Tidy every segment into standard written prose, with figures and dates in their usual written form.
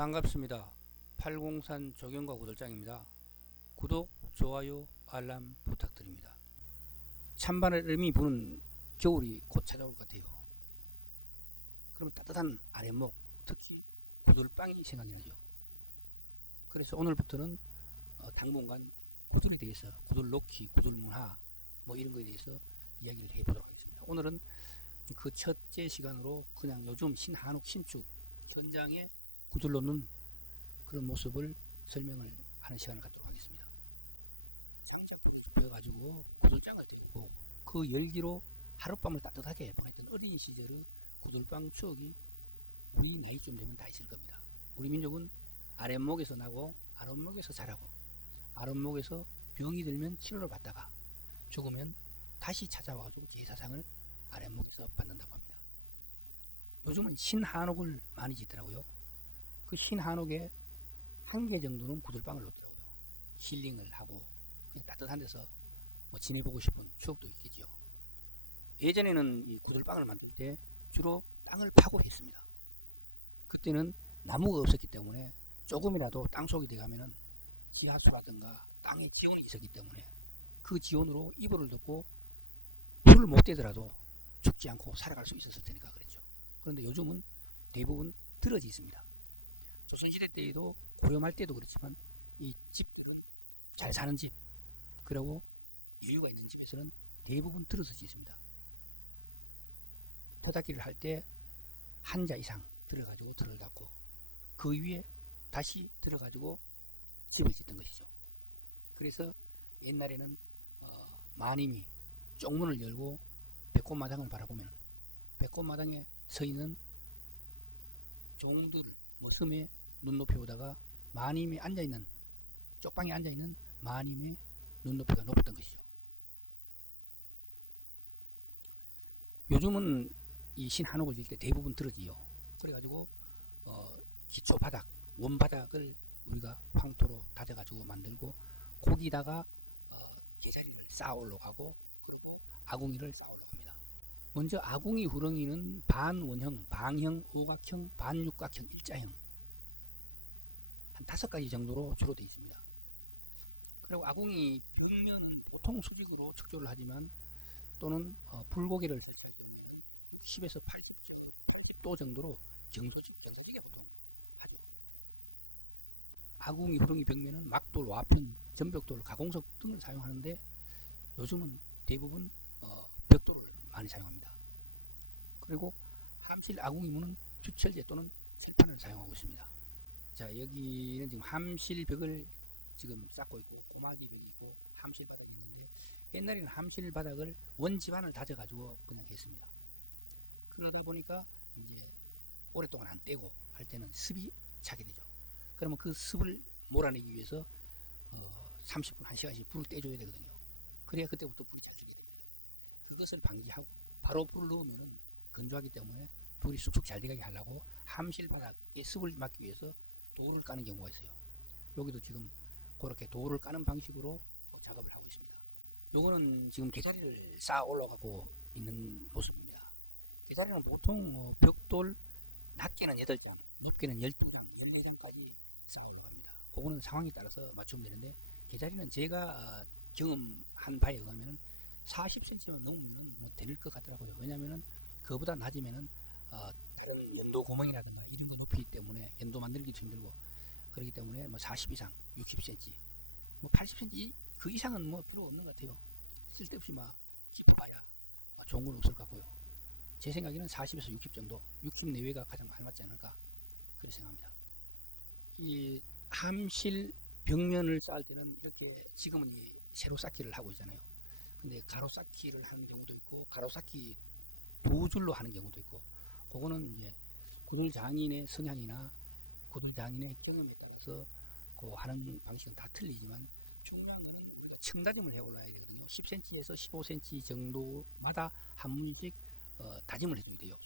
반갑습니다. 팔공산 조경과 구들장입니다. 구독, 좋아요, 알람 부탁드립니다. 찬바람이 부는 겨울이 곧 찾아올 것 같아요. 그러면 따뜻한 아랫목, 특히 구들빵이 생각이 나죠. 그래서 오늘부터는 당분간 구들에 대해서, 구들 놓기, 구들 문화 뭐 이런 거에 대해서 이야기를 해보도록 하겠습니다. 오늘은 그 첫째 시간으로 그냥 요즘 신한옥 신축 현장에 구들 놓는 그런 모습을 설명을 하는 시간을 갖도록 하겠습니다. 쌍짝불에 눕혀가지고 구들장을 드리고 그 열기로 하룻밤을 따뜻하게 보냈던 어린 시절의 구들빵 추억이 우리 나이쯤 되면 다 있을 겁니다. 우리 민족은 아랫목에서 나고 아랫목에서 자라고 아랫목에서 병이 들면 치료를 받다가 죽으면 다시 찾아와가지고 제사상을 아랫목에서 받는다고 합니다. 요즘은 신한옥을 많이 짓더라고요. 그 신한옥에 한 개 정도는 구들빵을 놓더라고요. 힐링을 하고 그냥 따뜻한 데서 뭐 지내보고 싶은 추억도 있겠죠. 예전에는 이 구들빵을 만들 때 주로 땅을 파고 했습니다. 그때는 나무가 없었기 때문에 조금이라도 땅속에 들어가면은 지하수라든가 땅에 지온이 있었기 때문에 그 지온으로 이불을 덮고 불을 못 떼더라도 죽지 않고 살아갈 수 있었을 테니까 그랬죠. 그런데 요즘은 대부분 들어져 있습니다. 조선시대 때에도 고려말 때도 그렇지만 이 집들은 잘 사는 집 그리고 여유가 있는 집에서는 대부분 들어서 짓습니다. 토닥기를 할 때 한자 이상 들어가지고 들을 닫고 그 위에 다시 들어가지고 집을 짓던 것이죠. 그래서 옛날에는 마님이 쪽문을 열고 배꼽마당을 바라보면 배꼽마당에 서 있는 종들을 머슴에 눈높이 보다가 마님이 앉아있는 쪽방에 앉아있는 마님의 눈높이가 높았던 것이죠. 요즘은 이 신한옥을 지을 때 대부분 들어지요. 그래가지고 기초 바닥, 원 바닥을 우리가 황토로 다져가지고 만들고 거기다가 계자리를 쌓아 올라가고 그리고 아궁이를 쌓아 올라갑니다. 먼저 아궁이 후렁이는 반원형, 방형, 오각형, 반육각형, 일자형 한 5가지 정도로 주로 되어 있습니다. 그리고 아궁이 벽면은 보통 수직으로 축조를 하지만 또는 불고개를 설치할 경우에는 60에서 80도 정도로 정소지게 보통 하죠. 아궁이 후렁이 벽면은 막돌, 와편, 전벽돌, 가공석 등을 사용하는데 요즘은 대부분 벽돌을 많이 사용합니다. 그리고 함실 아궁이문은 주철제 또는 철판을 사용하고 있습니다. 자, 여기는 지금 함실 벽을 지금 쌓고 있고 고마기 벽이 있고 함실 바닥이 있는데 옛날에는 함실 바닥을 원지반을 다져가지고 그냥 했습니다. 그러다 보니까 이제 오랫동안 안 떼고 할 때는 습이 차게 되죠. 그러면 그 습을 몰아내기 위해서 30분, 1시간씩 불을 떼줘야 되거든요. 그래야 그때부터 불이 잘 되게 됩니다. 그것을 방지하고 바로 불을 넣으면 건조하기 때문에 불이 쑥쑥 잘 되게 하려고 함실 바닥에 습을 막기 위해서 돌을 까는 경우가 있어요. 여기도 지금 그렇게 돌을 까는 방식으로 작업을 하고 있습니다. 요거는 지금 계자리를 쌓아 올라가고 있는 모습입니다. 계자리는 보통 벽돌 낮게는 8장, 높게는 12장, 14장까지 쌓아 올라갑니다. 그거는 상황에 따라서 맞추면 되는데 계자리는 제가 경험한 바에 의하면 40cm만 넘으면 뭐 될 것 같더라고요. 왜냐면은 그보다 낮으면은 연도 구멍이라든가 이 정도 높이 때문에 연도 만들기도 힘들고 그렇기 때문에 뭐 40 이상, 60cm, 뭐 80cm 그 이상은 뭐 필요 없는 것 같아요. 쓸데없이 막 깊어봐야 좋은 건 없을 것 같고요. 제 생각에는 40에서 60 정도, 60 내외가 가장 알맞지 않을까 그렇게 생각합니다. 이 함실 벽면을 쌓을 때는 이렇게 지금은 세로 쌓기를 하고 있잖아요. 근데 가로 쌓기를 하는 경우도 있고 가로 쌓기 두 줄로 하는 경우도 있고 그거는 이제 구들 장인의 성향이나 구들 장인의 경험에 따라서 그 하는 방식은 다 틀리지만 중요한 거는 우리가 층다짐을 해 올라야 되거든요. 10cm에서 15cm 정도마다 한 문씩 다짐을 해줘야 돼요.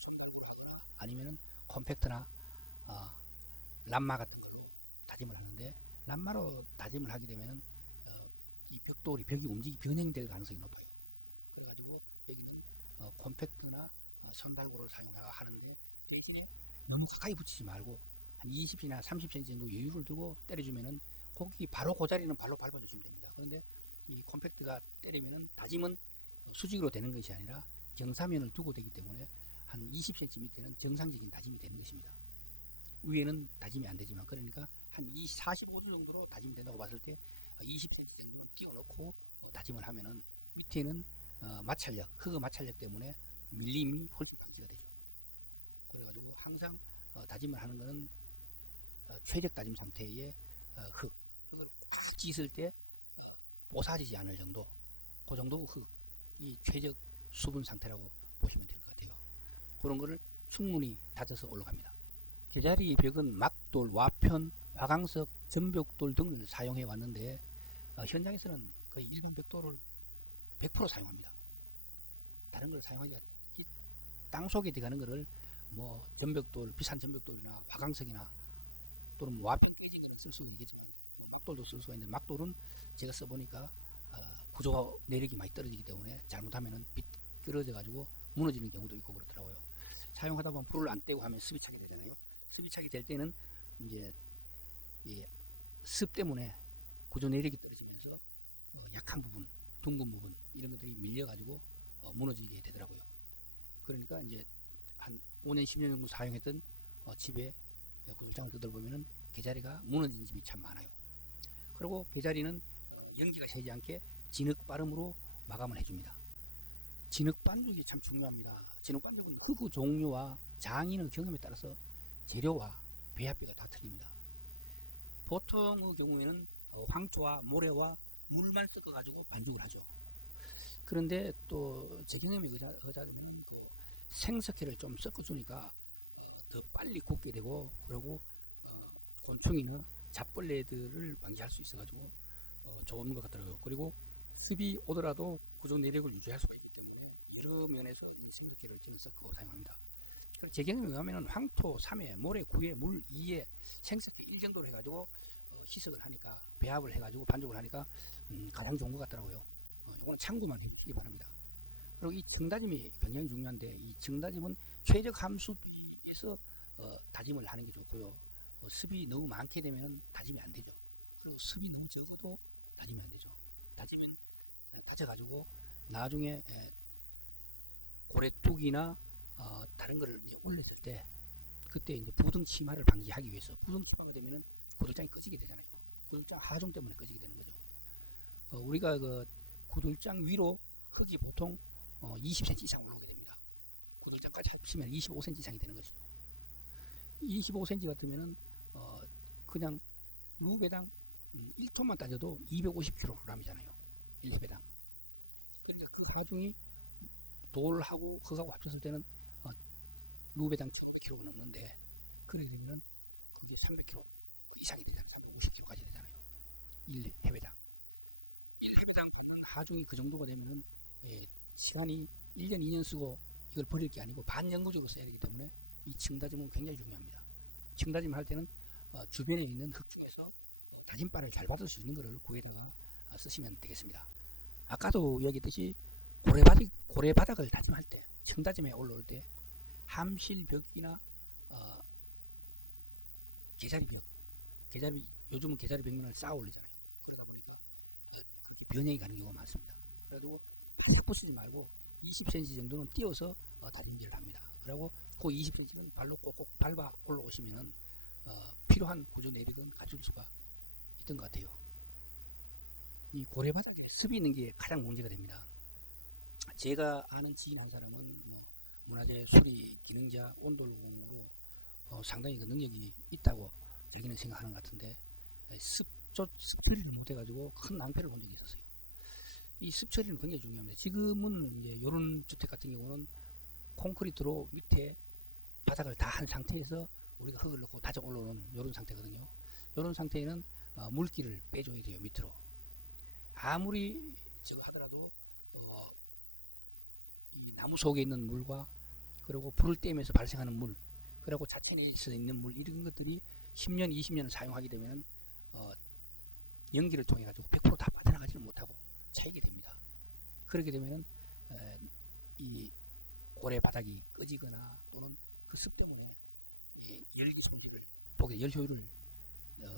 아니면은 컴팩트나 어, 람마 같은 걸로 다짐을 하는데 람마로 다짐을 하게 되면은 이 벽이 변형될 가능성이 높아요. 그래가지고 여기는 콤팩트나 선달고를 사용하는데 대신에 너무 가까이 붙이지 말고 한 20cm나 30cm 정도 여유를 두고 때려주면은 고기 바로 그 자리는 발로 밟아주시면 됩니다. 그런데 이 콤팩트가 때리면은 다짐은 수직으로 되는 것이 아니라 경사면을 두고 되기 때문에 한 20cm 밑에는 정상적인 다짐이 되는 것입니다. 위에는 다짐이 안 되지만, 그러니까 한 45도 정도로 다짐이 된다고 봤을 때 20cm 정도만 끼워 넣고 다짐을 하면은 밑에는 마찰력, 흙의 마찰력 때문에 밀림이 훨씬 방지가 되죠. 그래가지고 항상 다짐을 하는 것은 최적 다짐 상태의 흙을 꽉 찢을 때 뽀사지지 않을 정도, 그 정도 흙이 최적 수분 상태라고 보시면 될 것 같아요. 그런 거를 충분히 다져서 올라갑니다. 개자리 벽은 막돌, 와편, 화강석, 전벽돌 등을 사용해 왔는데 현장에서는 거의 일반 벽돌을 100% 사용합니다. 다른 걸 사용하기가, 땅 속에 들어가는 거를 뭐 전벽돌, 비싼 전벽돌이나 화강석이나 또는 와편 깨진 거는 쓸 수가 있겠죠. 막돌도 쓸 수가 있는데 막돌은 제가 써보니까 구조 내력이 많이 떨어지기 때문에 잘못하면 미끄러져 가지고 무너지는 경우도 있고 그렇더라고요. 사용하다 보면 불을 안 떼고 하면 습이 차게 되잖아요. 습이 차게 될 때는 이제 습 때문에 구조 내력이 떨어지면서 약한 부분, 둥근 부분 이런 것들이 밀려 가지고 무너지게 되더라고요. 그러니까 이제 한 5년 10년 정도 사용했던 집에 구조장을 뜯어보면은 개자리가 무너진 집이 참 많아요. 그리고 개자리는 연기가 새지 않게 진흙 바름으로 마감을 해줍니다. 진흙 반죽이 참 중요합니다. 진흙 반죽은 흙의 종류와 장인의 경험에 따라서 재료와 배합비가 다 틀립니다. 보통의 경우에는 황토와 모래와 물만 섞어 가지고 반죽을 하죠. 그런데 또 제 경험에 의하자면 그 생석회를 좀 섞어 주니까 더 빨리 굳게 되고, 그리고 곤충이나 잡벌레들을 방지할 수 있어 가지고 좋은 것 같더라고요. 그리고 습이 오더라도 구조 내력을 유지할 수가 있기 때문에 여러 면에서 이 생석회를 저는 섞어 사용합니다. 제 경험에 의하면 황토 3회, 모래 9회, 물 2회, 생석회 1 정도로 해가지고 희석을 하니까, 배합을 해가지고 반죽을 하니까 가장 좋은 것 같더라고요. 이거는 참고만 해주시기 바랍니다. 그리고 이 정다짐이 굉장히 중요한데, 이 정다짐은 최적 함수비에서 다짐을 하는 게 좋고요. 습이 너무 많게 되면 다짐이 안 되죠. 그리고 습이 너무 적어도 다짐이 안 되죠. 다짐은 다져가지고 나중에 고래뚝이나 다른 거를 이제 올렸을 때, 그때 이제 부등 치마를 방지하기 위해서, 부등 치마가 되면은 구들장이 꺼지게 되잖아요. 구들장 하중 때문에 꺼지게 되는 거죠. 우리가 그 구들장 위로 흙이 보통 20cm 이상 올라오게 됩니다. 구들장까지 합치면 25cm 이상이 되는 것이죠. 25cm 같으면은 그냥 루배당 1톤만 따져도 250kg이잖아요. 1루배당. 그러니까 그 하중이 돌하고 흙하고 합쳤을 때는 루배당 1kg가 넘는데, 그러게 되면은 그게 300kg 이상이 되잖아요. 350kg까지 되잖아요. 1회배당. 1회배당 받는 하중이 그 정도가 되면은 시간이 1년 2년 쓰고 이걸 버릴 게 아니고 반영구적으로 써야 되기 때문에 이 층다짐은 굉장히 중요합니다. 층다짐을 할 때는 주변에 있는 흙 중에서 다짐바를 잘 받을 수 있는 것을 구해서 쓰시면 되겠습니다. 아까도 이야기했듯이 고래바닥을 다짐할 때, 층다짐에 올라올 때 함실벽이나 개자리벽, 요즘은 개자리벽면을 쌓아 올리잖아요. 그러다 보니까 그렇게 변형이 가는 경우가 많습니다. 그래가지고 바짝 부수지 말고 20cm 정도는 띄워서 다림질을 합니다. 그리고 그 20cm는 발로 꼭꼭 밟아 올라오시면은 필요한 구조 내력은 갖출 수가 있던 것 같아요. 이 고래바닥에 습이 있는 게 가장 문제가 됩니다. 제가 아는 지인 한 사람은 문화재 수리 기능자 온돌공으로 상당히 그 능력이 있다고 여기는 생각하는 것 같은데, 습처리를 못해가지고 큰 낭패를 본 적이 있었어요. 이 습처리는 굉장히 중요합니다. 지금은 이제 이런 주택 같은 경우는 콘크리트로 밑에 바닥을 다 한 상태에서 우리가 흙을 넣고 다져 올라오는 이런 상태거든요. 이런 상태에는 물기를 빼줘야 돼요. 밑으로. 아무리 저거 하더라도 이 나무 속에 있는 물과, 그리고 불을 떼면서 발생하는 물, 그리고 자체 내에서 있는 물, 이런 것들이 10년, 20년 사용하게 되면 연기를 통해 가지고 100% 다 빠져나가지는 못하고 차이게 됩니다. 그렇게 되면 이 고래 바닥이 꺼지거나 또는 그 습 때문에 열기 손실을 보게 해서 열 효율을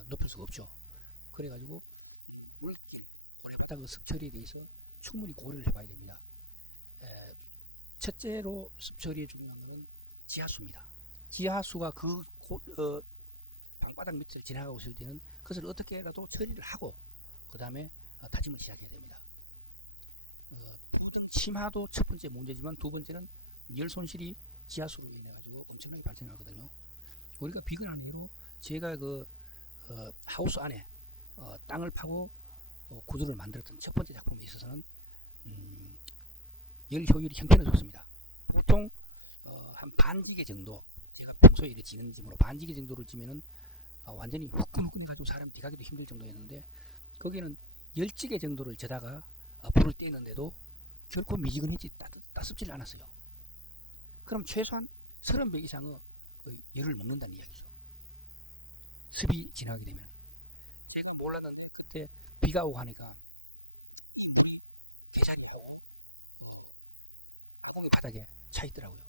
높일 수가 없죠. 그래가지고 물길, 모래바닥 습 처리에 대해서 충분히 고려를 해봐야 됩니다. 첫째로 습 처리에 중요한 것은 지하수입니다. 지하수가 방바닥 밑을 지나가고 있을 때는 그것을 어떻게라도 처리를 하고 그 다음에 다짐을 시작해야 됩니다. 부정 침하도 첫 번째 문제지만 두 번째는 열 손실이 지하수로 인해 가지고 엄청나게 발생하거든요. 우리가 비근한 예로 제가 하우스 안에 땅을 파고 구조를 만들었던 첫 번째 작품에 있어서는 열 효율이 형편은 좋습니다. 보통 한 반지게 정도, 제가 평소에 이렇게 지는 짐으로 반지게 정도를 지면은 완전히 후끈후끈 가지고 사람 뒤가기도 힘들 정도였는데, 거기는 10지게 정도를 저다가 불을 떼는데도 결코 미지근하지 따숩질 않았어요. 그럼 최소한 30배 이상의 열을 먹는다는 이야기죠. 습이 지나가게 되면. 제가 몰랐는데 그때 비가 오고 하니까 이 물이 계산이 오고 공의 바닥에 차 있더라고요.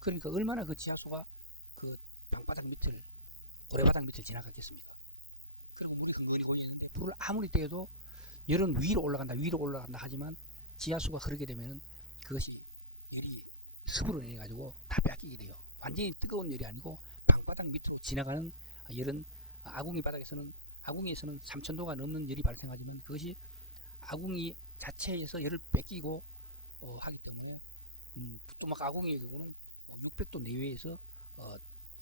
그러니까 얼마나 그 지하수가 그 방바닥 밑을, 고래바닥 밑을 지나갔겠습니까? 그리고 물이 근근히 고여 있는데 불을 아무리 떼어도 열은 위로 올라간다 하지만 지하수가 흐르게 되면 그것이 열이 습으로 인해 가지고 다 뺏기게 돼요. 완전히 뜨거운 열이 아니고 방바닥 밑으로 지나가는 열은 아궁이에서는 3000도가 넘는 열이 발생하지만 그것이 아궁이 자체에서 열을 뺏기고 하기 때문에 또 막 아궁이의 경우는 600도 내외에서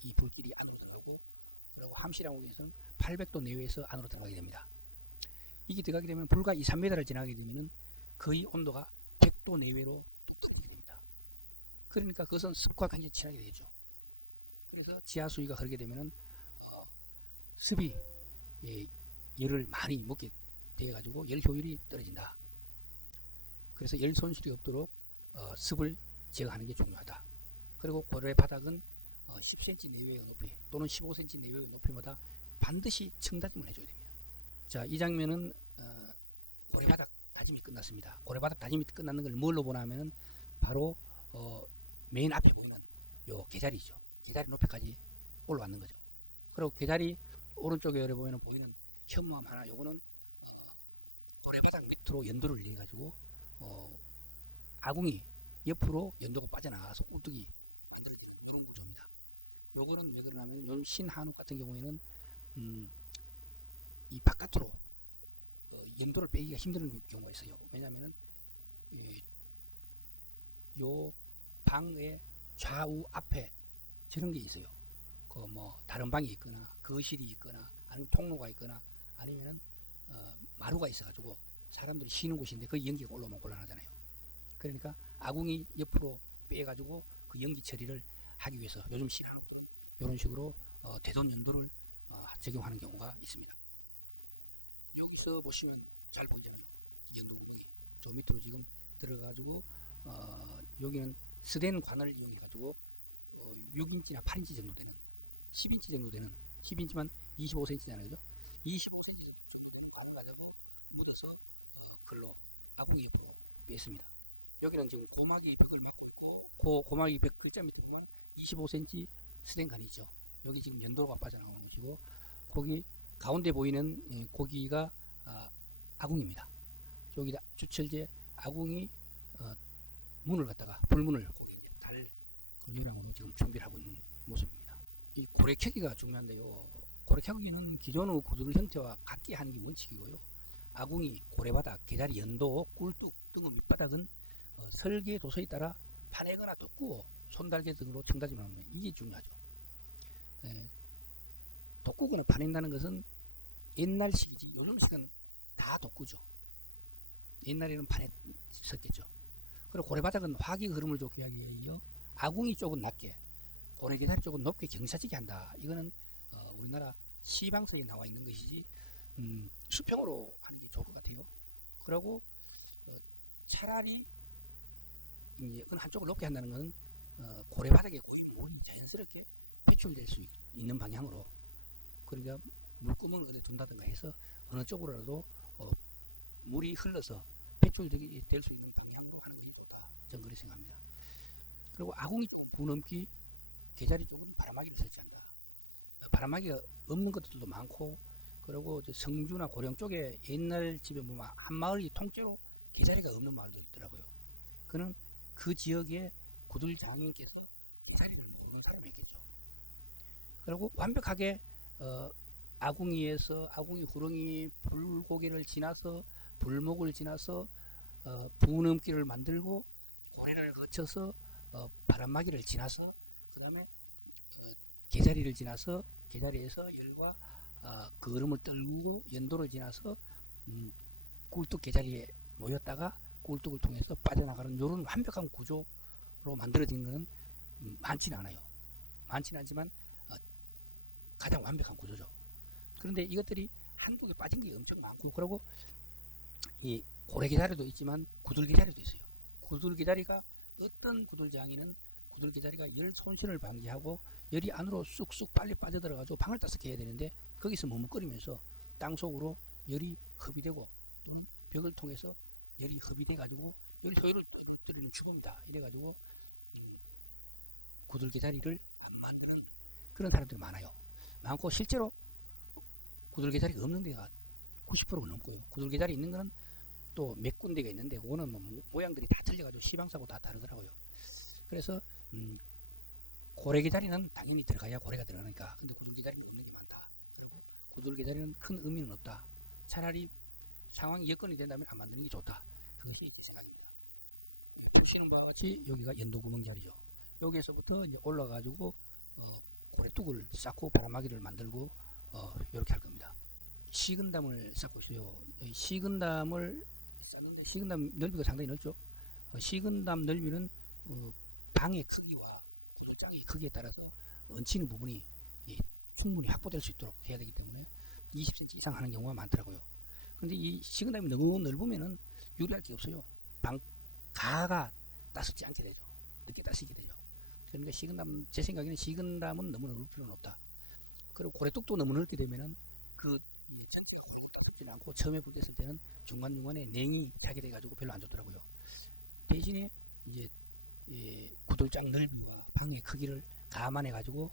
이 불길이 안으로 들어가고, 그리고 함실아궁에서는 800도 내외에서 안으로 들어가게 됩니다. 이게 들어가게 되면 불과 2, 3m를 지나게 되면 거의 온도가 100도 내외로 뚝 떨어지게 됩니다. 그러니까 그것은 습과 굉장히 친하게 되죠. 그래서 지하수위가 흐르게 되면은 습이 열을 많이 먹게 돼 가지고 열 효율이 떨어진다. 그래서 열 손실이 없도록 습을 제거하는 게 중요하다. 그리고 고래 바닥은 10cm 내외의 높이 또는 15cm 내외의 높이마다 반드시 청다짐을 해줘야 됩니다. 자, 이 장면은 고래바닥 다짐이 끝났습니다. 고래바닥 다짐이 끝났는 걸 뭘로 보냐면 바로 맨 앞에 보이는 요 개자리죠. 개자리 높이까지 올라왔는 거죠. 그리고 개자리 오른쪽에 보이는 현무암 하나, 요거는 고래바닥 밑으로 연도를 내 가지고 아궁이 옆으로 연도가 빠져나가서 꿀뚝이 만들어지는 이런 구조입니다. 요거는 왜 그러냐면 요즘 신한우 같은 경우에는 이 바깥으로 연도를 빼기가 힘든 경우가 있어요. 왜냐면은 요 방의 좌우 앞에 저런 게 있어요. 다른 방이 있거나 거실이 있거나 아니면 통로가 있거나 아니면은 마루가 있어가지고 사람들이 쉬는 곳인데 그 연기가 올라오면 곤란하잖아요. 그러니까 아궁이 옆으로 빼가지고 그 연기 처리를 하기 위해서 요즘 신한우들은 이런 식으로 대존 연도를 적용하는 경우가 있습니다. 여기서 보시면 잘 보이잖아요. 연도 구멍이 저 밑으로 지금 들어가지고 여기는 스댄 관을 이용해가지고 6인치나 8인치 정도 되는, 10인치 정도 되는, 10인치만 25cm잖아요. 그죠? 25cm 정도 되는 관을 가지고 묻어서 글로 아궁이 옆으로 뺐습니다. 여기는 지금 고막이 벽을 막고 있고, 고막이 벽 글자 밑에 보면 25cm 스댄 관이 있죠. 여기 지금 연도가 빠져나오는 것이고, 거기 가운데 보이는 고기가 아궁입니다. 여기 주철제 아궁이 문을 갖다가 불문을 거기 달 걸리라고 지금 준비를 하고 있는 모습입니다. 이 고래켜기가 중요한데요. 고래켜기는 기존의 구들 형태와 같게 하는 게 원칙이고요. 아궁이, 고래바닥, 개자리, 연도, 꿀뚝 등의 밑바닥은 설계 도서에 따라 파내거나 돋구어 손달개 등으로 청다짐을 하면 이게 중요하죠. 돋구거나 파낸다는 것은 옛날식이지 요즘식은 다 돋구죠. 옛날에는 파냈었겠죠. 그리고 고래바닥은 화기 흐름을 좋게 하기 위하여 아궁이 쪽은 낮게, 고래개자리 쪽은 높게 경사지게 한다. 이거는 우리나라 시방서에 나와 있는 것이지 수평으로 하는 게 좋을 것 같아요. 그리고 차라리 이제 한쪽을 높게 한다는 것은 고래바닥에 물이 자연스럽게 배출될 수 있는 방향으로, 그러니까 물구멍을 어디 둔다든가 해서 어느 쪽으로라도 물이 흘러서 배출될 수 있는 방향으로 하는 것이 좋다. 저는 그렇게 생각합니다. 그리고 아궁이 구넘기, 개자리 쪽은 바람막이를 설치한다. 바람막이가 없는 것들도 많고, 그리고 성주나 고령 쪽에 옛날 집에 보면 한 마을이 통째로 개자리가 없는 마을도 있더라고요. 그는 그 지역에 구들 장인께서 개자리를 모르는 사람이 있겠죠. 그리고 완벽하게 아궁이에서 아궁이 후렁이 불고개를 지나서 불목을 지나서 부넘기를 만들고 고래를 거쳐서 바람막이를 지나서 그 다음에 개자리를 지나서 개자리에서 열과 그 얼음을 떨고 연도를 지나서 음, 꿀뚝 개자리에 모였다가 꿀뚝을 통해서 빠져나가는 이런 완벽한 구조로 만들어진 것은 많지는 않아요. 많지는 않지만 가장 완벽한 구조죠. 그런데 이것들이 한두 개 빠진 게 엄청 많고, 그리고 이 고래개자리도 있지만 구들개자리도 있어요. 구들개자리가 어떤 구들장이는 구들개자리가 열 손실을 방지하고 열이 안으로 쑥쑥 빨리 빠져들어가지고 방을 따스게 해야 되는데 거기서 머뭇거리면서 땅 속으로 열이 흡입되고 또는 벽을 통해서 열이 흡입돼 가지고 열 효율을 떨어뜨리는 죽음이다 이래가지고 구들개자리를 안 만드는 그런 사람들이 많아요. 많고 실제로 구들개자리가 없는 데가 90%가 넘고요. 구들개자리 있는 거는 또 몇 군데가 있는데 그거는 뭐 모양들이 다 틀려가지고 시방사고 다 다르더라고요. 그래서 고래개자리는 당연히 들어가야 고래가 들어가니까. 근데 구들개자리는 없는 게 많다. 그리고 구들개자리는 큰 의미는 없다. 차라리 상황이 여건이 된다면 안 만드는 게 좋다. 그것이 생각입니다. 보시는 바와 같이 여기가 연도구멍 자리죠. 여기에서부터 이제 올라가지고 고래뚝을 쌓고 바람막이를 만들고 이렇게 할 겁니다. 식은담을 쌓고 있어요. 식은담을 쌓는데 식은담 넓이가 상당히 넓죠. 식은담 넓이는 방의 크기와 구들장의 크기에 따라서 얹히는 부분이 충분히 확보될 수 있도록 해야 되기 때문에 20cm 이상 하는 경우가 많더라고요. 근데 이 식은담이 너무 넓으면은 유리할 게 없어요. 방 가가 따숩지 않게 되죠. 늦게 따시게 되죠. 그러니까 식은담, 제 생각에는 식은담은 너무 넓을 필요는 없다. 그리고 고래뚝도 너무 넓게 되면은 그 전체가 넓지 않고 처음에 불 뗐을 때는 중간중간에 냉이 타게 돼가지고 별로 안 좋더라고요. 대신에 이제 구들장 넓이와 방의 크기를 감안해가지고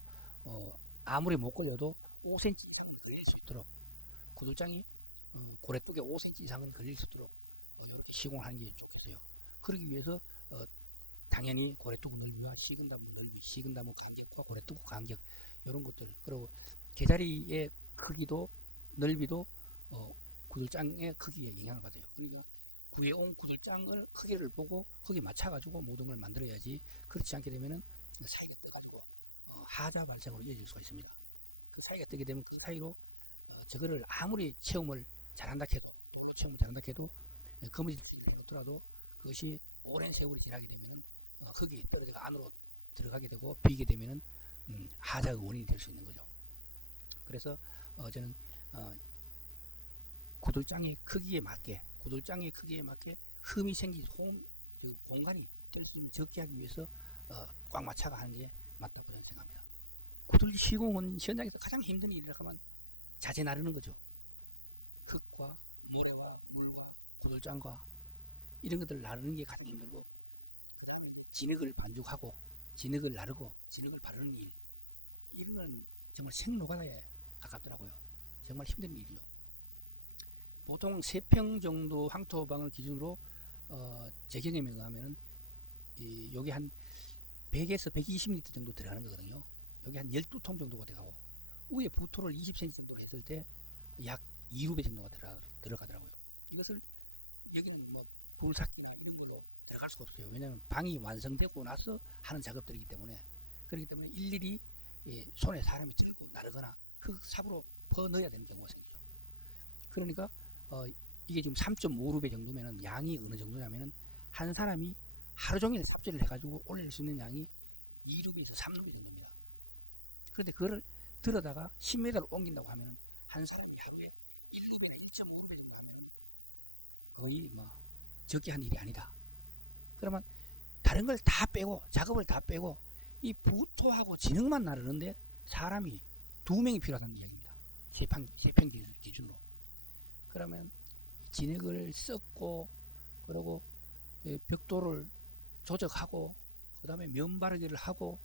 아무리 못 걸려도 5cm 이상은 걸릴 수 있도록 구들장이 고래뚝에 5cm 이상은 걸릴 수 있도록 이렇게 시공하는 게 좋겠어요. 그러기 위해서 당연히 고래뚝 넓이와 식은나무 넓이, 식은나무 간격과 고래뚝 간격 이런 것들, 그리고 개자리의 크기도 넓이도 구들장의 크기에 영향을 받아요. 그러니까 구해온 구들장을 크기를 보고 거기에 맞춰가지고 모든 걸 만들어야지. 그렇지 않게 되면은 사이가 떠가지고 하자 발생으로 이어질 수가 있습니다. 그 사이가 뜨게 되면 그 사이로 저거를 아무리 체험을 잘한다 해도, 돌로 체험을 잘한다 해도 거머쥐를 해놓더라도 그것이 오랜 세월이 지나게 되면은 흙이 떨어져가 안으로 들어가게 되고 비게 되면은 하자의 원인이 될 수 있는 거죠. 그래서 저는 구들장의 크기에 맞게 흠이 생기 공간이 될 수 있는 적게 하기 위해서 꽉 맞춰가 하는 게 맞다고 저는 생각합니다. 구들 시공은 현장에서 가장 힘든 일이라 하면 자재 나르는 거죠. 흙과 모래와 물과 구들장과 이런 것들을 나르는 게 가장 힘들고, 진흙을 반죽하고 진흙을 나르고 진흙을 바르는 일, 이런 건 정말 생노가다에 가깝더라고요. 정말 힘든 일이죠. 보통 3평 정도 황토방을 기준으로 제 경험에 의하면 여기 한 100에서 120리터 정도 들어가는 거거든요. 여기 한 12통 정도가 들어가고 위에 부토를 20cm 정도 했을 때 약 2루배 정도가 들어가더라고요. 이것을 여기는 뭐 굴삭기나 이런 걸로 들어갈 수가 없어요. 왜냐하면 방이 완성되고 나서 하는 작업들이기 때문에. 그렇기 때문에 일일이 손에 사람이 들고 나르거나 흙삽으로 퍼 넣어야 되는 경우가 생기죠. 그러니까 이게 지금 3.5루배 정도면은 양이 어느 정도냐면은 한 사람이 하루 종일 삽질을 해가지고 올릴 수 있는 양이 2루배에서 3루배 정도입니다. 그런데 그거를 들어다가 10m를 옮긴다고 하면은 한 사람이 하루에 1루배나 1.5루배 정도 하면은 거의 뭐 적게 한 일이 아니다. 그러면 다른 걸 다 빼고 작업을 다 빼고 이 부토하고 진흙만 나르는데 사람이 2명이 필요하다는 이야기입니다. 세평 기준으로. 그러면 진흙을 썩고 그리고 벽돌을 조적하고 그 다음에 면 바르기를 하고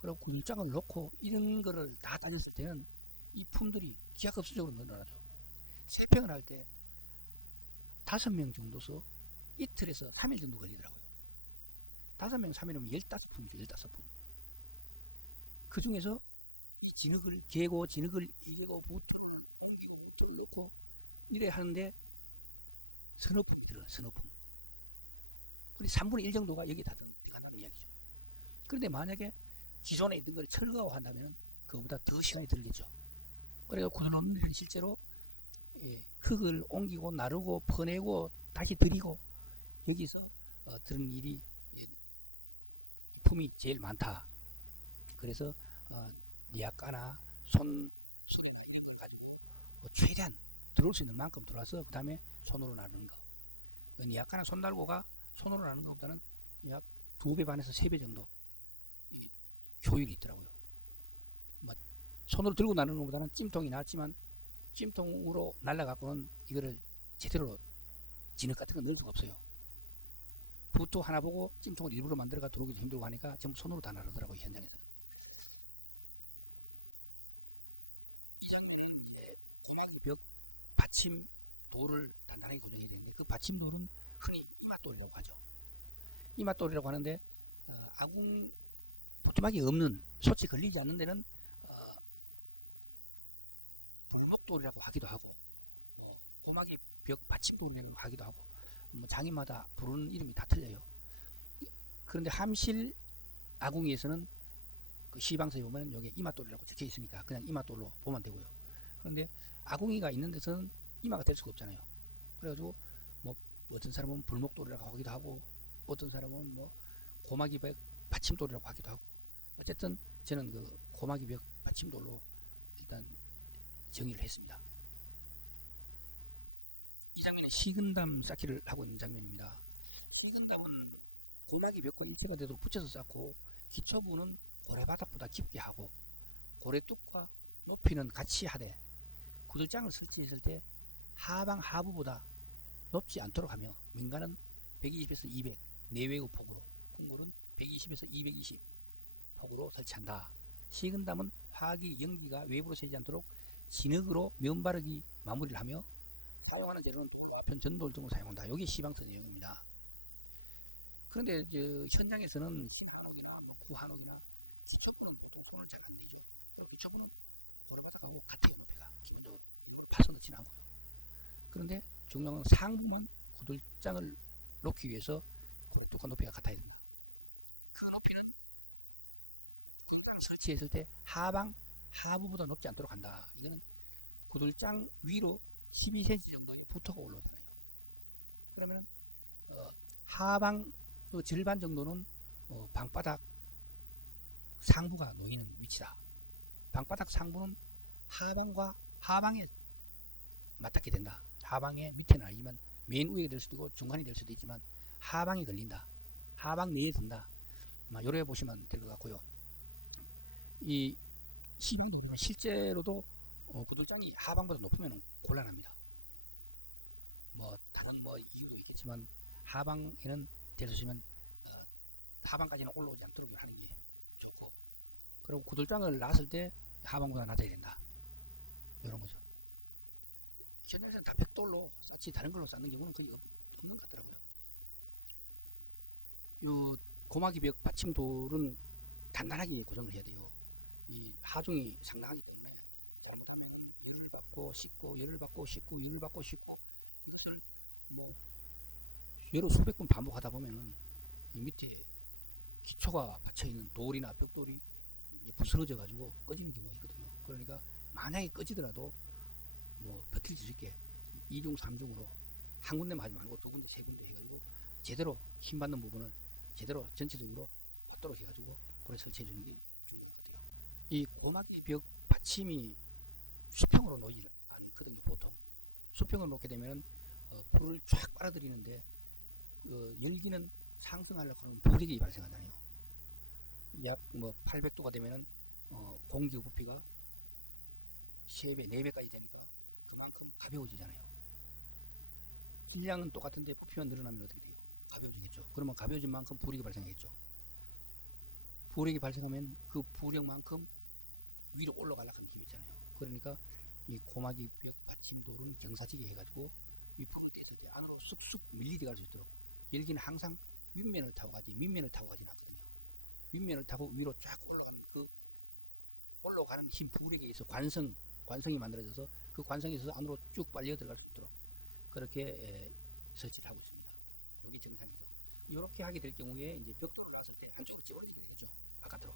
그리고 굴장을 놓고 이런 거를 다 따졌을 때는 이 품들이 기하급수적으로 늘어나죠. 세평을 할 때 5명 정도서 이틀에서 3일 정도 걸리더라고요. 5명 3일이면 15품이죠. 15품. 그 중에서 이 진흙을 개고 진흙을 이개고 부트를 옮기고 부트를 넣고 이래 하는데 서너 품 들어요. 서너 품. 그리고 3분의 1 정도가 여기에 다 들어간다는 이야기죠. 그런데 만약에 기존에 있던 걸 철거한다면 그거보다 더 시간이 들겠죠. 그래서 고등어민들이 실제로 흙을 옮기고 나르고 퍼내고 다시 들이고 여기서 들은 일이 품이 제일 많다. 그래서 니아까나 손 가지고 최대한 들어올 수 있는 만큼 들어와서 그 다음에 손으로 나르는 거. 니아까나 손 달고가 손으로 나르는 것보다는 약 2배 반에서 3배 정도 효율이 있더라고요. 뭐 손으로 들고 나르는 것보다는 찜통이 낫지만 찜통으로 날라갖고는 이거를 제대로 진흙 같은 거 넣을 수가 없어요. 부토 하나 보고 찜통을 일부러 만들어가 들어오기도 힘들고 하니까 전부 손으로 다 나르더라고요. 현장에서는. 이전에는 이제 고막이 벽 받침 돌을 단단하게 고정해야 되는데 그 받침 돌은 흔히 이맛돌이라고 하죠. 이맛돌이라고 하는데 아궁 부뚜막이 없는 솥이 걸리지 않는 데는 불목돌이라고 하기도 하고 고막이 벽 받침돌이라고 하기도 하고 장인마다 부르는 이름이 다 틀려요. 그런데 함실 아궁이에서는 그 시방서에 보면 여기 이맛돌이라고 적혀 있으니까 그냥 이맛돌로 보면 되고요. 그런데 아궁이가 있는 데서는 이마가 될 수가 없잖아요. 그래가지고 뭐 어떤 사람은 불목돌이라고 하기도 하고 어떤 사람은 뭐 고막이 벽 받침돌이라고 하기도 하고 어쨌든 저는 그 고막이 벽 받침돌로 일단 정의를 했습니다. 이 장면은 식은담 쌓기를 하고 있는 장면입니다. 식은담은 고막이 몇 건 입수가 되도록 붙여서 쌓고 기초부는 고래바닥보다 깊게 하고 고래뚝과 높이는 같이 하되 구들장을 설치했을 때 하방 하부보다 높지 않도록 하며 민간은 120에서 200 내외의 폭으로 궁궐은 120에서 220 폭으로 설치한다. 식은담은 화기 연기가 외부로 새지 않도록 진흙으로 면바르기 마무리를 하며 사용하는 재료는 돌아편 전돌 등을 사용한다. 여기 시방서 내용입니다. 그런데 현장에서는 신한옥이나 구한옥이나 기초부는 보통 손을 잘 안 대죠. 그리고 기초부는 고래바닥하고 같아요. 높이가 기본적으로 파서 넣지는 않고요. 그런데 중요한 건 상부만 고들장을 놓기 위해서 고력뚝과 높이가 같아야 됩니다. 그 높이는 고들장을 설치했을 때 하방 하부보다 높지 않도록 한다. 이거는 고들장 위로 12cm 정도 부터가 올라오잖아요. 그러면 하방 그 절반 정도는 방바닥 상부가 놓이는 위치다. 방바닥 상부는 하방과 하방에 맞닿게 된다. 하방의 밑에는 아니지만 맨 위에 될 수도 있고 중간이 될 수도 있지만 하방에 걸린다. 하방 내에 든다. 요래 보시면 될 것 같고요. 이 시방도 보면 실제로도 구들장이 하방보다 높으면 곤란합니다. 뭐 다른 뭐 이유도 있겠지만 하방에는 대수시면 하방까지는 올라오지 않도록 하는 게 좋고 그리고 구들장을 놨을 때 하방보다 낮아야 된다. 이런 거죠. 현장에서는 다 벽돌로 혹시 다른 걸로 쌓는 경우는 거의 없는 것 같더라고요. 이 고막이 벽 받침돌은 단단하게 고정을 해야 돼요. 이 하중이 상당하기 때문에 열을 받고 씻고 열을 받고 씻고 열을 받고 씻고 이것을 뭐 여러 수백 번 반복하다 보면은 이 밑에 기초가 받쳐있는 돌이나 벽돌이 부스러져 가지고 꺼지는 경우가 있거든요. 그러니까 만약에 꺼지더라도 뭐 버틸 수 있게 2중 3중으로 한 군데만 하지 말고 2군데 3군데 해가지고 제대로 힘 받는 부분을 제대로 전체적으로 받도록 해가지고 그래 설치해 주는 게 돼요. 이 고막이 벽 받침이 수평으로 놓이지 않거든요. 보통 수평으로 놓게 되면 불을 쫙 빨아들이는데 열기는 상승하려고 하면 불이 발생하잖아요. 약 뭐 800도가 되면은 공기 부피가 3배, 4배까지 되니까 그만큼 가벼워지잖아요. 질량은 똑같은데 부피만 늘어나면 어떻게 돼요? 가벼워지겠죠. 그러면 가벼워진 만큼 불이 발생하겠죠. 불이 발생하면 그 불력만큼 위로 올라가려고 하는 힘이 있잖아요. 그러니까 이 고막이 벽 받침돌은 경사지게 해가지고 위풍을 떼서 이제 안으로 쑥쑥 밀리게 갈 수 있도록. 열기는 항상 윗면을 타고 가지 밑면을 타고 가지는 않거든요. 윗면을 타고 위로 쫙 올라가면 그 올라가는 힘 부력에 의해서 관성이 만들어져서 그 관성에 있어서 안으로 쭉 빨려 들어갈 수 있도록 그렇게 설치를 하고 있습니다. 여기 정상이죠. 이렇게 하게 될 경우에 이제 벽돌을 놨을 때 한쪽으로 찌어올리게 되죠. 바깥으로.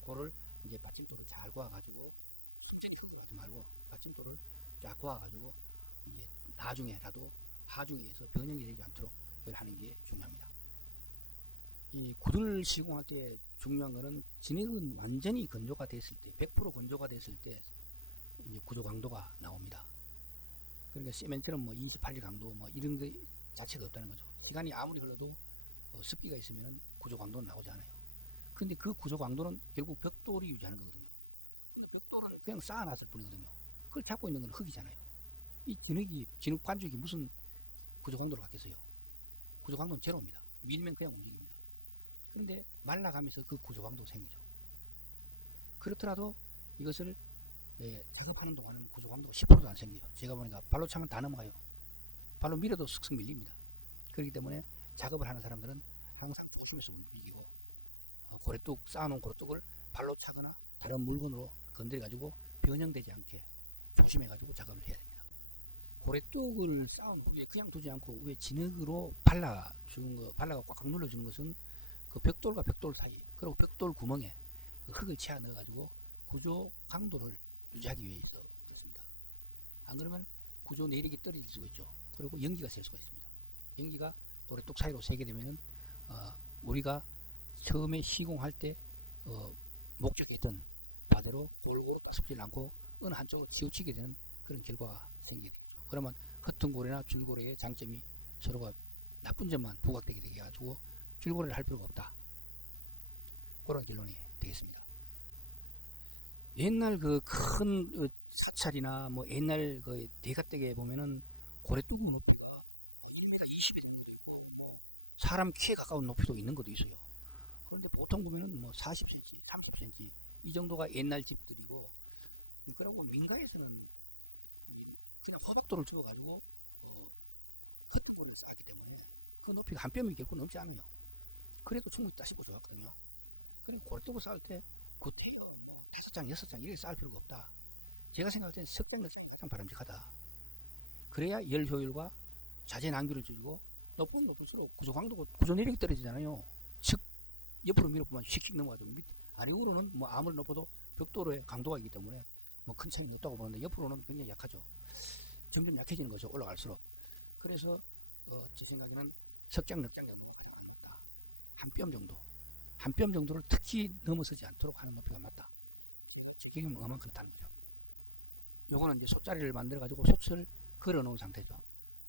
그거를 이제 받침돌을 잘 고아가지고 순전히 흙으로 하지 말고 받침돌을 쫙 고아가지고 이제 나중에라도 하중에서 변형이 되지 않도록 하는 게 중요합니다. 이 구들 시공할 때 중요한 거는 진흙은 완전히 건조가 됐을 때 100% 건조가 됐을 때 이제 구조 강도가 나옵니다. 그러니까 시멘트는 뭐 28일 강도 뭐 이런 거 자체가 없다는 거죠. 시간이 아무리 흘러도 습기가 있으면 구조 강도는 나오지 않아요. 근데 그 구조 강도는 결국 벽돌이 유지하는 거거든요. 근데 벽돌은 그냥 쌓아놨을 뿐이거든요. 그걸 잡고 있는 건 흙이잖아요. 이 진흙 반죽이 무슨 구조 강도를 갖겠어요. 구조 강도는 제로입니다. 밀면 그냥 움직입니다. 그런데 말라가면서 그 구조 강도가 생기죠. 그렇더라도 이것을 작업하는 동안은 구조 강도가 10%도 안 생겨요. 제가 보니까 발로 차면 다 넘어가요. 발로 밀어도 슥슥 밀립니다. 그렇기 때문에 작업을 하는 사람들은 항상 조심해서 움직이고 고래뚝 쌓아놓은 고래뚝을 발로 차거나 다른 물건으로 건드려 가지고 변형되지 않게 조심해 가지고 작업을 해야 됩니다. 고래뚝을 쌓은 후에 그냥 두지 않고 위에 진흙으로 발라주는 거, 발라가 꽉 눌러주는 것은 그 벽돌과 벽돌 사이 그리고 벽돌 구멍에 그 흙을 채워 넣어 가지고 구조 강도를 유지하기 위해서 그렇습니다. 안 그러면 구조 내력이 떨어질 수가 있죠. 그리고 연기가 셀 수가 있습니다. 연기가 고래뚝 사이로 새게 되면은 우리가 처음에 시공할 때 목적했던 바다로 골고루 습질 않고 어느 한쪽으로 치우치게 되는 그런 결과가 생기게 되죠. 그러면 흩은 고래나 줄고래의 장점이 서로가 나쁜 점만 부각되게 되게 가지고 줄고래를 할 필요가 없다. 그런 결론이 되겠습니다. 옛날 그 큰 사찰이나 뭐 옛날 그 대가댁에 보면은 고래뚝은 높이가 20이 되는 것도 있고 사람 키에 가까운 높이도 있는 것도 있어요. 그런데 보통 보면은 뭐 40cm, 30cm 이 정도가 옛날 집들이고 그러고 민가에서는 그냥 허박돌을 주어가지고 헛돌을 쌓기 때문에 그 높이가 한 뼘이 결코 넘지 않아요. 그래도 충분히 따시고 좋았거든요. 그리고 고래뚝을 쌓을 때 구태여 5장, 6장 이렇게 쌓을 필요가 없다. 제가 생각할 때는 석장, 6장이 가장 바람직하다. 그래야 열 효율과 자재 낭비를 줄이고 높으면 높을수록 구조 강도가 구조 내력이 떨어지잖아요. 즉 옆으로 밀어보면 휙휙 넘어가죠. 아래로는 뭐 아무리 높아도 벽돌의 강도가 있기 때문에 뭐 큰 차이 없다고 보는데 옆으로는 굉장히 약하죠. 점점 약해지는 거죠. 올라갈수록. 그래서 제 생각에는 석장, 넉장 정도가 맞다. 한 뼘 정도. 한 뼘 정도를 특히 넘어서지 않도록 하는 높이가 맞다. 지금 어만 그렇다는 거죠. 요거는 이제 솥자리를 만들어 가지고 솥을 걸어 놓은 상태죠.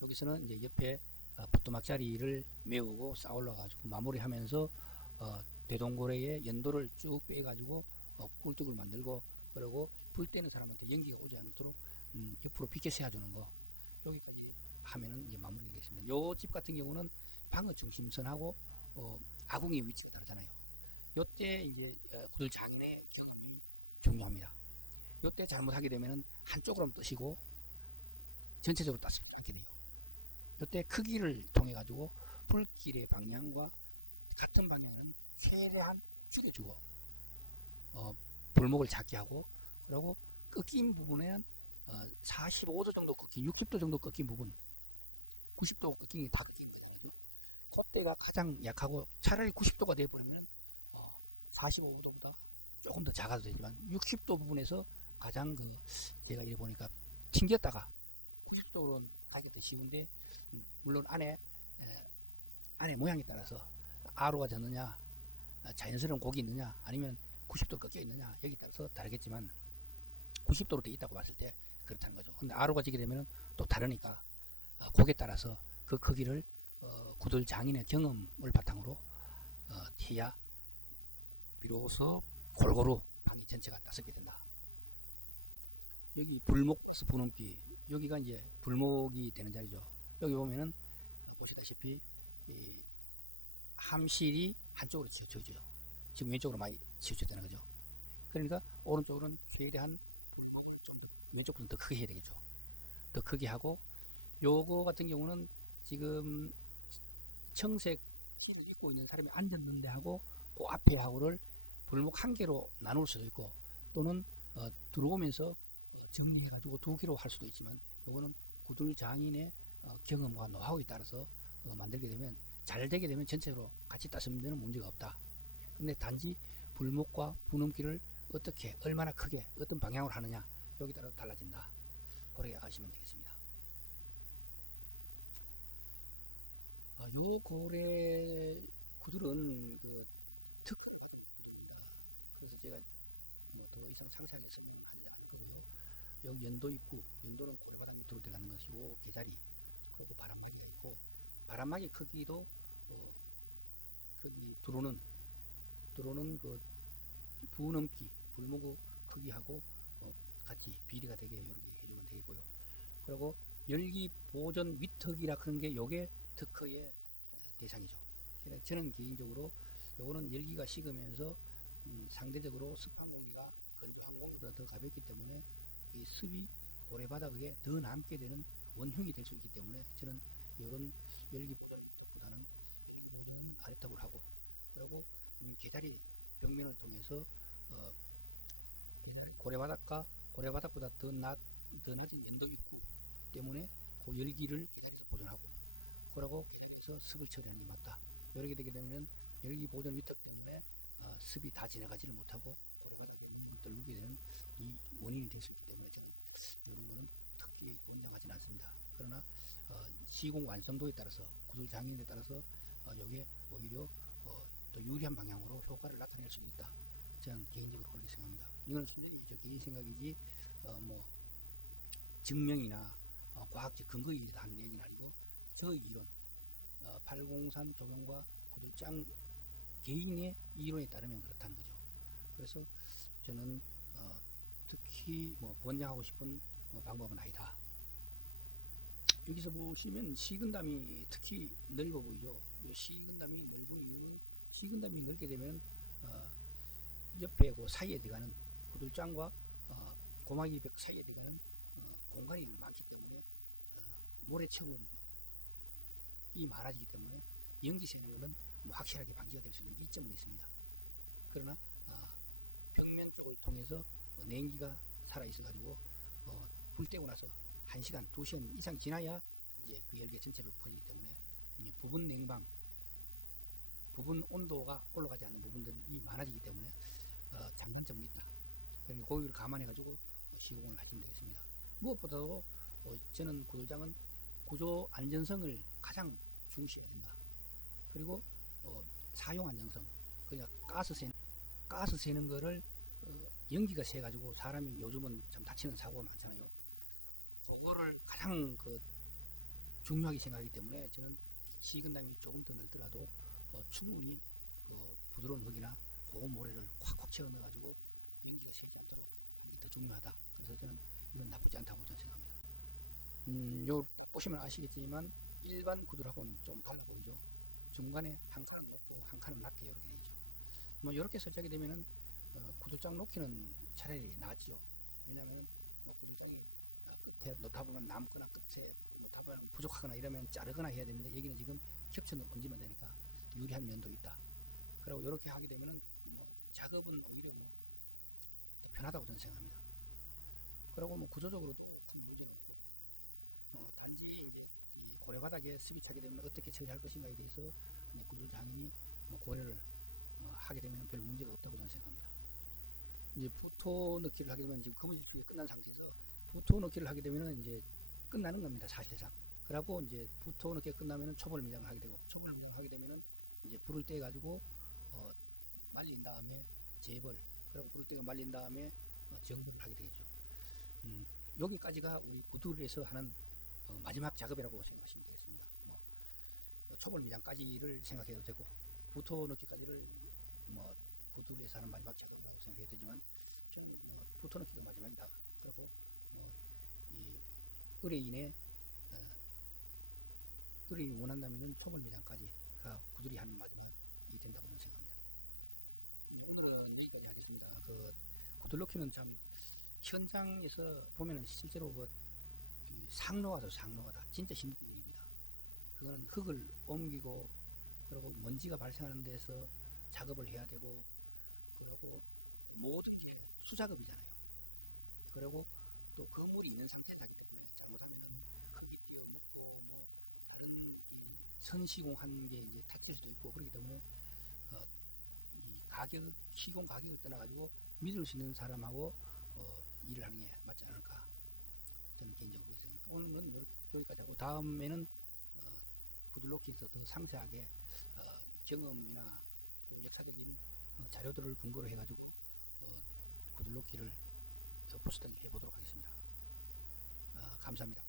여기서는 이제 옆에 부뚜막자리를 메우고 쌓아 올라 가지고 마무리하면서 대동고래의 연도를 쭉 빼 가지고 꿀뚝을 만들고 그리고 불 때는 사람한테 연기가 오지 않도록 옆으로 비켜 세워주는 거 여기까지 하면은 이제 마무리가 되겠습니다. 요 집 같은 경우는 방어 중심선하고 아궁이 위치가 다르잖아요. 요때 이제 구들 장인의 경험이 중요합니다. 요때 잘못하게 되면은 한쪽으로만 뜨시고 전체적으로 따시지 않게 돼요. 요때 크기를 통해 가지고 불길의 방향과 같은 방향은 최대한 줄여주고 불목을 작게 하고 그리고 꺾인 부분에는 45도 정도 꺾인 60도 정도 꺾인 부분 90도 꺾인 게 다 꺾인 거잖아요. 콧대가 가장 약하고 차라리 90도가 되어버리면 45도보다 조금 더 작아도 되지만 60도 부분에서 가장 제가 이래 보니까 튕겼다가 90도로는 가기가 더 쉬운데 물론 안에 모양에 따라서 아로가 졌느냐 자연스러운 곡이 있느냐 아니면 90도 꺾여 있느냐 여기 따라서 다르겠지만 90도로 되어 있다고 봤을 때 그렇다는 거죠. 근데 아로가 지게 되면 또 다르니까 곡에 따라서 그 크기를 구들 장인의 경험을 바탕으로 해야 비로소 골고루 방이 전체가 따숩게 된다. 여기 불목 분홍기 여기가 이제 불목이 되는 자리죠. 여기 보면은 보시다시피 이 함실이 한쪽으로 치우쳐져요. 지금 왼쪽으로 많이 치우쳐지는 거죠. 그러니까 오른쪽으로는 최대한 불목을 좀 왼쪽 부분 더 크게 해야 되겠죠. 더 크게 하고, 요거 같은 경우는 지금 청색 흰을 입고 있는 사람이 앉았는데 하고 그 앞에 하고를 불목 한 개로 나눌 수도 있고, 또는 들어오면서 정리해 가지고 두 개로 할 수도 있지만, 요거는 구들 장인의 경험과 노하우에 따라서 만들게 되면, 잘 되게 되면 전체로 같이 따시면 되는 문제가 없다. 근데 단지 불목과 분음기를 어떻게 얼마나 크게 어떤 방향으로 하느냐, 여기 따라 달라진다. 그렇게 아시면 되겠습니다. 요 고래 구들은 그 특허를 받은 구들입니다. 그래서 제가 뭐 더 이상 상세하게 설명은 하지 않을 거고요. 여기 연도 입구, 연도는 고래바닥 밑으로 들어가는 것이고, 개자리, 그리고 바람막이가 있고, 바람막이 크기도 거기 들어오는 그 부넘기 불모구 크기하고 같이 비례가 되게 이렇게 해주면 되겠고요. 그리고 열기 보존 위턱이라 그런 게 요게 특허의 대상이죠. 그래서 저는 개인적으로 요거는 열기가 식으면서 상대적으로 습한 공기가 건조한 공기보다 더 가볍기 때문에 이 습이 고래바닥에 더 남게 되는 원흉이 될 수 있기 때문에, 저는 이런 열기 보존보다는 아래탑을 하고, 그리고 개다리 벽면을 통해서 어, 고래바닥보다 더 낮은 연도 입구 때문에 그 열기를 계단에서 보존하고, 그러고 계단에서 습을 처리하는 게 맞다. 이렇게 되게 되면 열기 보존 위탁 때문에 습이 다 지나가지를 못하고 고래바닥에 떨구게 되는 이 원인이 될 수 있기 때문에, 저는 이런 거는 특히 권장하지는 않습니다. 그러나 시공 완성도에 따라서, 구들 장인에 따라서 이게 오히려 또 유리한 방향으로 효과를 나타낼 수 있다. 저는 개인적으로 그렇게 생각합니다. 이건 순전히 저 개인 생각이지 뭐 증명이나 과학적 근거에 의해서 하는 얘기는 아니고, 저의 이론, 팔공산 조경과 구들장 개인의 이론에 따르면 그렇다는 거죠. 그래서 저는 특히 뭐 권장하고 싶은 방법은 아니다. 여기서 보시면 식은담이 특히 넓어 보이죠. 이 식은담이 넓은 이유는, 식은담이 넓게 되면 옆에 그 사이에 들어가는 구들장과 고마기 벽 사이에 들어가는 공간이 많기 때문에 모래처음이 많아지기 때문에 연기 새는 것은 뭐 확실하게 방지가 될 수 있는 이점은 있습니다. 그러나 벽면 쪽을 통해서 냉기가 살아 있어 가지고 불 떼고 나서 1시간, 2시간 이상 지나야 이제 그 열기 전체를 퍼지기 때문에 부분 냉방, 부분 온도가 올라가지 않는 부분들이 많아지기 때문에 장단점이 있다. 그러니까 거기를 감안해 가지고 시공을 하시면 되겠습니다. 무엇보다도 저는 구조장은 구조 안전성을 가장 중시해야 된다. 그리고 사용 안정성, 그러니까 가스 새는 거를 연기가 새 가지고 사람이 요즘은 참 다치는 사고가 많잖아요. 그거를 가장 중요하게 생각하기 때문에, 저는 식은담이 조금 더 넓더라도 충분히 부드러운 흙이나 고운 모래를 콱콱 채워 넣어 가지고 연기가 새지 않도록 하는 게 더 중요하다. 그래서 저는 이건 나쁘지 않다고 저는 생각합니다. 요 보시면 아시겠지만 일반 구들하고는 좀 달라 보이죠. 중간에 한 칸은 높고 한 칸은 낮게 이렇게 되죠. 뭐 이렇게 설정이 되면은 구들장 놓기는 차라리 낫죠. 왜냐하면 구들장이 끝에 놓다 보면 남거나 끝에 놓다 보면 부족하거나 이러면 자르거나 해야 되는데, 여기는 지금 겹쳐 얹으면 되니까 유리한 면도 있다. 그리고 이렇게 하게 되면은 작업은 오히려 더 편하다고 저는 생각합니다. 그리고 뭐 구조적으로 큰 문제가 없고, 단지 이제 이 고래바닥에 습이 차게 되면 어떻게 처리할 것인가에 대해서 구조 장인이 고려를 하게 되면 별 문제가 없다고 저는 생각합니다. 이제 부토 넣기를 하게 되면, 지금 거무집이 끝난 상태에서 부토 넣기를 하게 되면 이제 끝나는 겁니다, 사실상. 그러고 이제 부토 넣기 끝나면 초벌 미장을 하게 되고, 초벌 미장을 하게 되면은 이제 불을 떼 가지고 말린 다음에 재벌, 그리고 불을 떼고 말린 다음에 정벌을 하게 되겠죠. 여기까지가 우리 구들에서 하는 마지막 작업이라고 생각하시면 되겠습니다. 초벌 미장까지를 생각해도 되고, 부토 넣기까지를 구들에서 하는 마지막 작업이라고 생각해도 되지만, 저는 부토 넣기가 마지막이다. 그리고 이 의뢰인의 의뢰인이 원한다면 초벌 미장까지가 구들이 하는 마지막이 된다고 저는 생각합니다. 오늘은 여기까지 하겠습니다. 구들 넣기는 참 현장에서 보면은 실제로 상노하죠. 상노하다. 진짜 힘든 일입니다. 그거는 흙을 옮기고 그리고 먼지가 발생하는 데서 작업을 해야 되고 그리고 모든 게 수작업이잖아요. 그리고 또 건물이 있는 상태가 잘못하면 흙이 뛰어먹고 선시공한 게 이제 다칠 수도 있고 그렇기 때문에 어, 이 가격 시공 가격을 떠나가지고 믿을 수 있는 사람하고 일을 하는 게 맞지 않을까 저는 개인적으로 생각합니다. 오늘은 여기까지 하고 다음에는 구들로키에서 더 상세하게 어, 경험이나 또 역사적인 자료들을 근거로 해가지고 구들로키를 포스팅 해보도록 하겠습니다. 감사합니다.